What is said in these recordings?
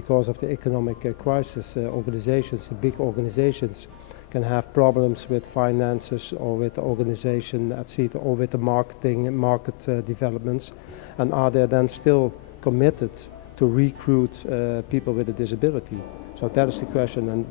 because of the economic crisis, organizations, big organizations, can have problems with finances or with the organization, etc., or with the market developments, and are they then still committed to recruit people with a disability? So that is the question, and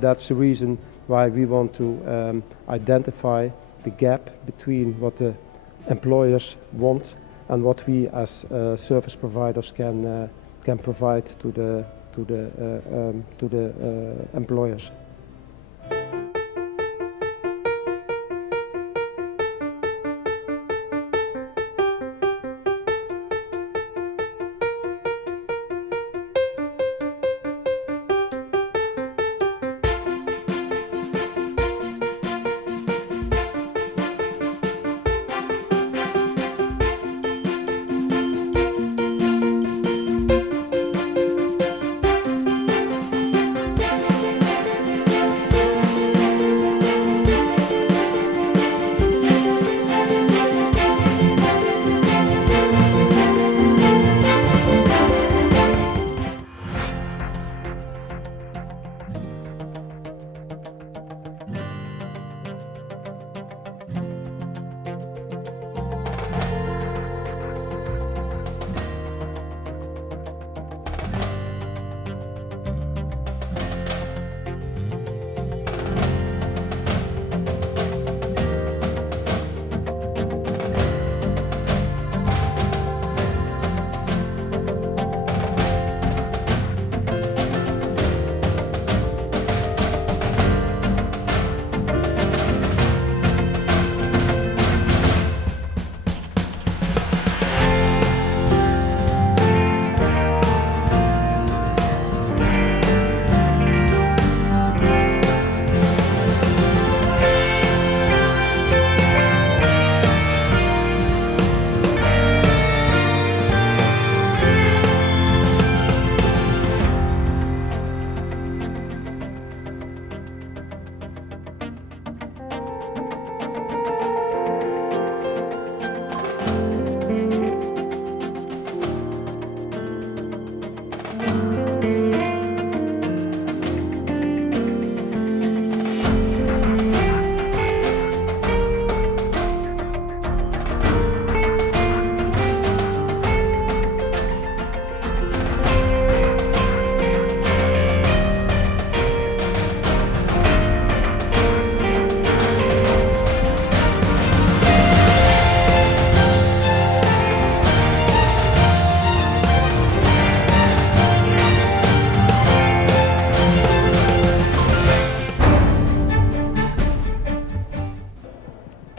that's the reason why we want to identify the gap between what the employers want and what we as service providers can provide to the employers.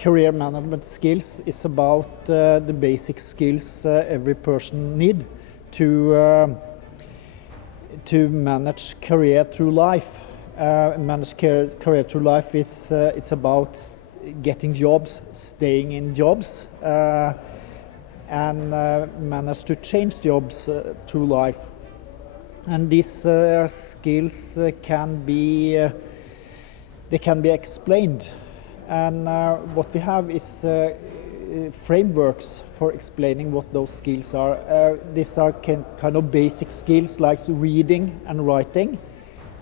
Career management skills is about the basic skills every person need to manage career through life. Manage career through life, it's about getting jobs, staying in jobs, and manage to change jobs through life. And these skills can be explained. And what we have is frameworks for explaining what those skills are. These are kind of basic skills like reading and writing,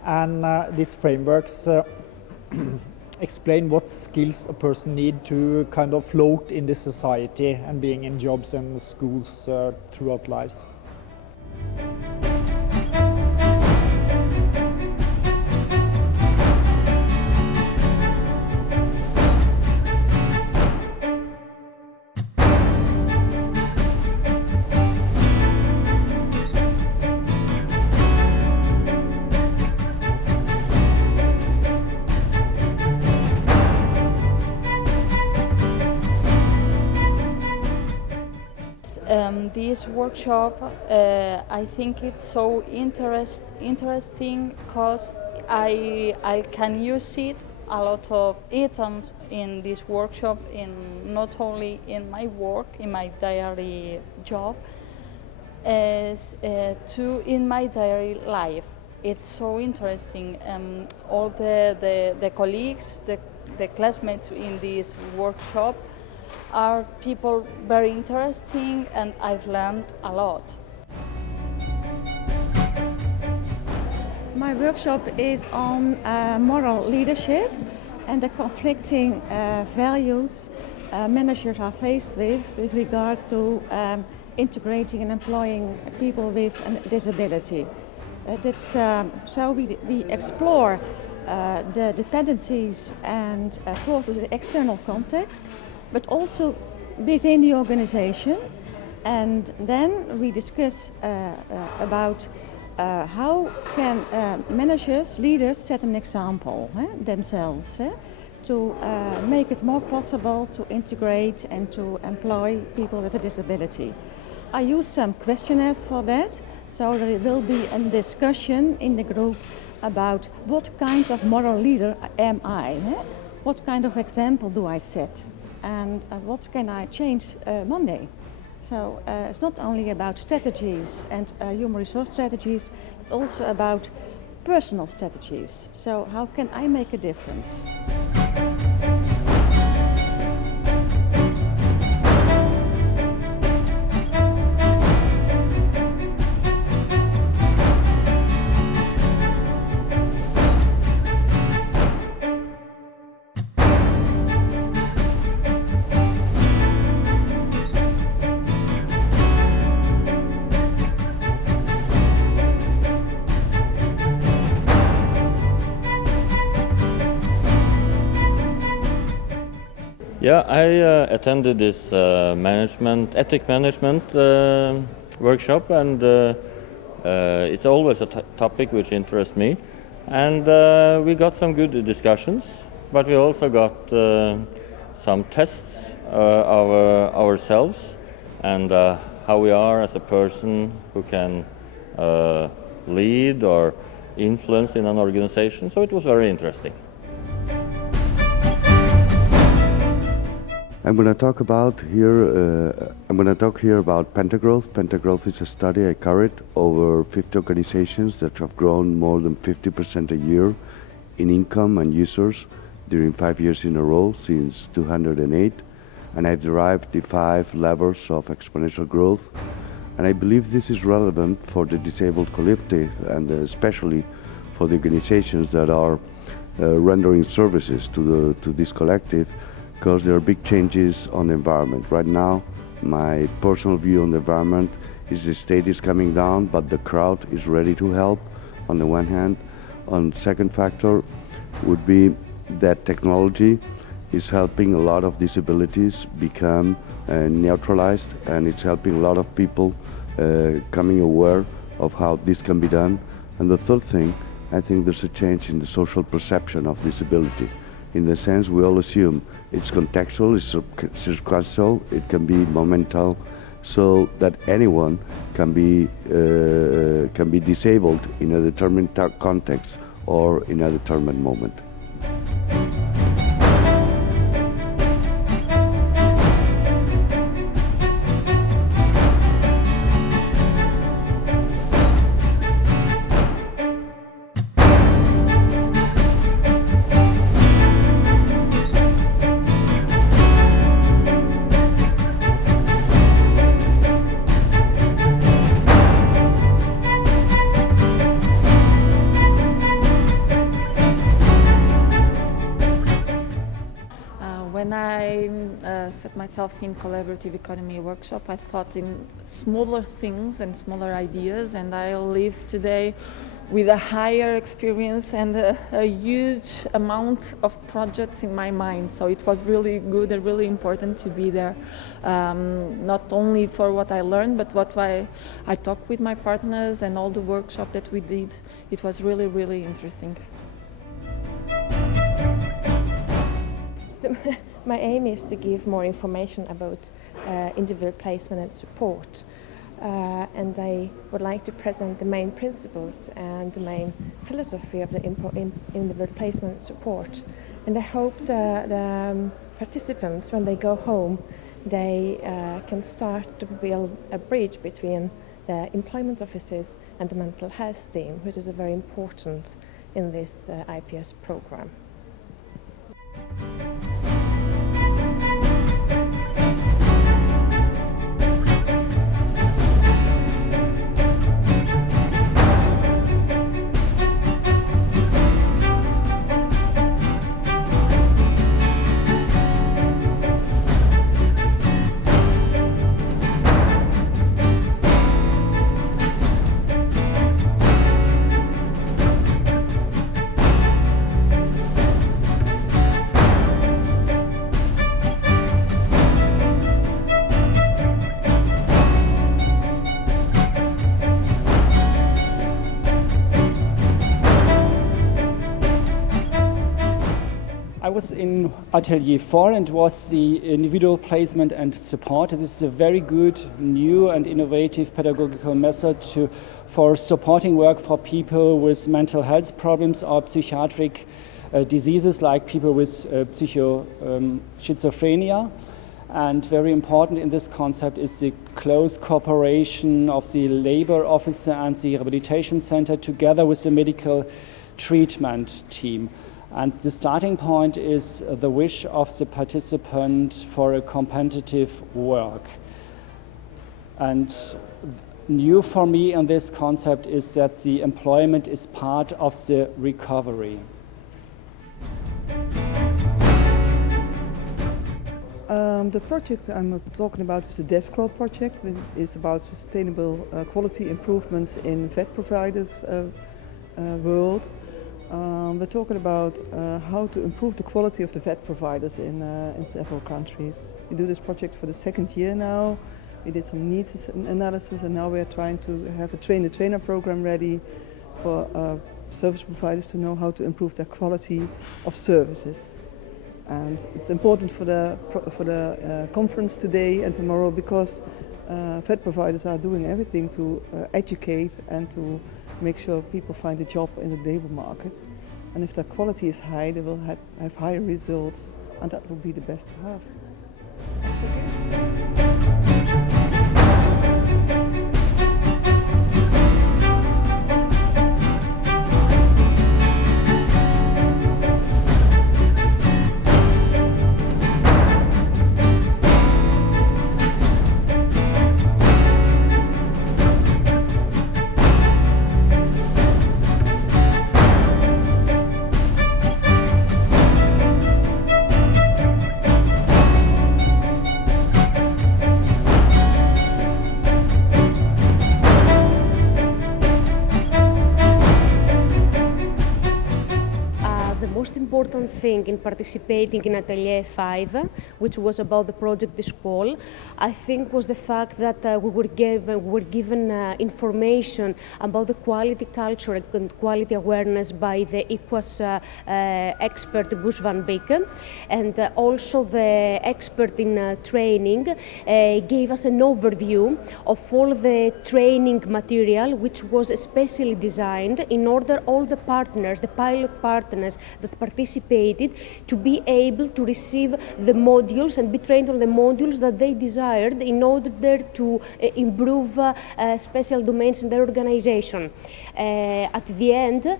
and these frameworks explain what skills a person need to kind of float in the society and being in jobs and schools throughout lives. This workshop, I think it's so interesting because I can use it a lot of items in this workshop, in not only in my work, in my daily job, as to in my daily life. It's so interesting. All the colleagues, the classmates in this workshop are people very interesting, and I've learned a lot. My workshop is on moral leadership and the conflicting values managers are faced with regard to integrating and employing people with a disability. So we explore the dependencies and forces in the external context, but also within the organization. And then we discuss about how can managers, leaders set an example themselves to make it more possible to integrate and to employ people with a disability. I use some questionnaires for that, so there will be a discussion in the group about what kind of moral leader am I? What kind of example do I set? And what can I change Monday? So it's not only about strategies and human resource strategies, but also about personal strategies. So how can I make a difference? Yeah, I attended this ethic management workshop, and it's always a topic which interests me. And we got some good discussions, but we also got some tests ourselves and how we are as a person who can lead or influence in an organization. So it was very interesting. I'm going to talk here about Pentagrowth. Pentagrowth is a study I carried over 50 organizations that have grown more than 50% a year in income and users during 5 years in a row since 2008. And I've derived the 5 levels of exponential growth. And I believe this is relevant for the disabled collective and especially for the organizations that are rendering services to this collective, because there are big changes on the environment. Right now, my personal view on the environment is the state is coming down, but the crowd is ready to help on the one hand. On second factor would be that technology is helping a lot of disabilities become neutralized, and it's helping a lot of people coming aware of how this can be done. And the third thing, I think there's a change in the social perception of disability. In the sense we all assume it's contextual, it's circumstantial, it can be momental, so that anyone can be disabled in a determined context or in a determined moment. When I set myself in collaborative economy workshop, I thought in smaller things and smaller ideas, and I live today with a higher experience and a huge amount of projects in my mind. So it was really good and really important to be there, not only for what I learned, but what I talked with my partners and all the workshop that we did. It was really, really interesting. So my aim is to give more information about individual placement and support. And I would like to present the main principles and the main philosophy of the individual placement support. And I hope the participants, when they go home, they can start to build a bridge between the employment offices and the mental health team, which is very important in this IPS program. was in Atelier 4 and was the individual placement and support. This is a very good, new and innovative pedagogical method for supporting work for people with mental health problems or psychiatric diseases, like people with schizophrenia. And very important in this concept is the close cooperation of the labor officer and the rehabilitation center together with the medical treatment team. And the starting point is the wish of the participant for a competitive work. And new for me in this concept is that the employment is part of the recovery. The project I'm talking about is the desk roll project, which is about sustainable quality improvements in vet providers world. We're talking about how to improve the quality of the vet providers in several countries. We do this project for the second year now. We did some needs analysis, and now we're trying to have a train-the-trainer program ready for service providers to know how to improve their quality of services. And it's important for the conference today and tomorrow, because vet providers are doing everything to educate and to make sure people find a job in the labor market. And if their quality is high, they will have higher results, and that will be the best to have. That's okay. most important thing in participating in Atelier 5, which was about the project The School, I think was the fact that we were given information about the quality culture and quality awareness by the EQUAS expert Gus van Beek, and also the expert in training gave us an overview of all the training material which was especially designed in order all the partners, the pilot partners that participated, to be able to receive the modules and be trained on the modules that they desired in order to improve special domains in their organization. At the end,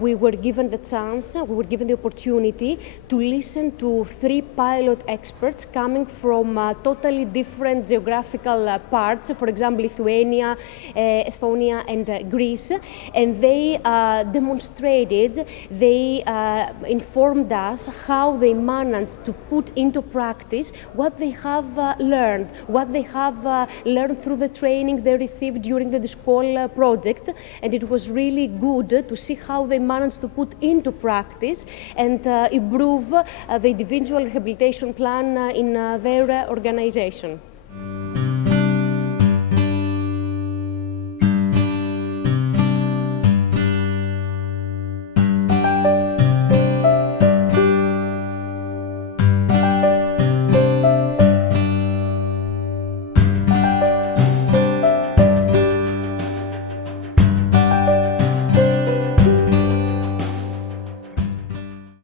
we were given the chance, we were given the opportunity to listen to 3 pilot experts coming from totally different geographical parts, for example, Lithuania, Estonia, and Greece, and they demonstrated, they informed us how they managed to put into practice what they have learned, what they have learned through the training they received during the School project, and it was really good to see how they managed to put into practice and improve the individual rehabilitation plan in their organization.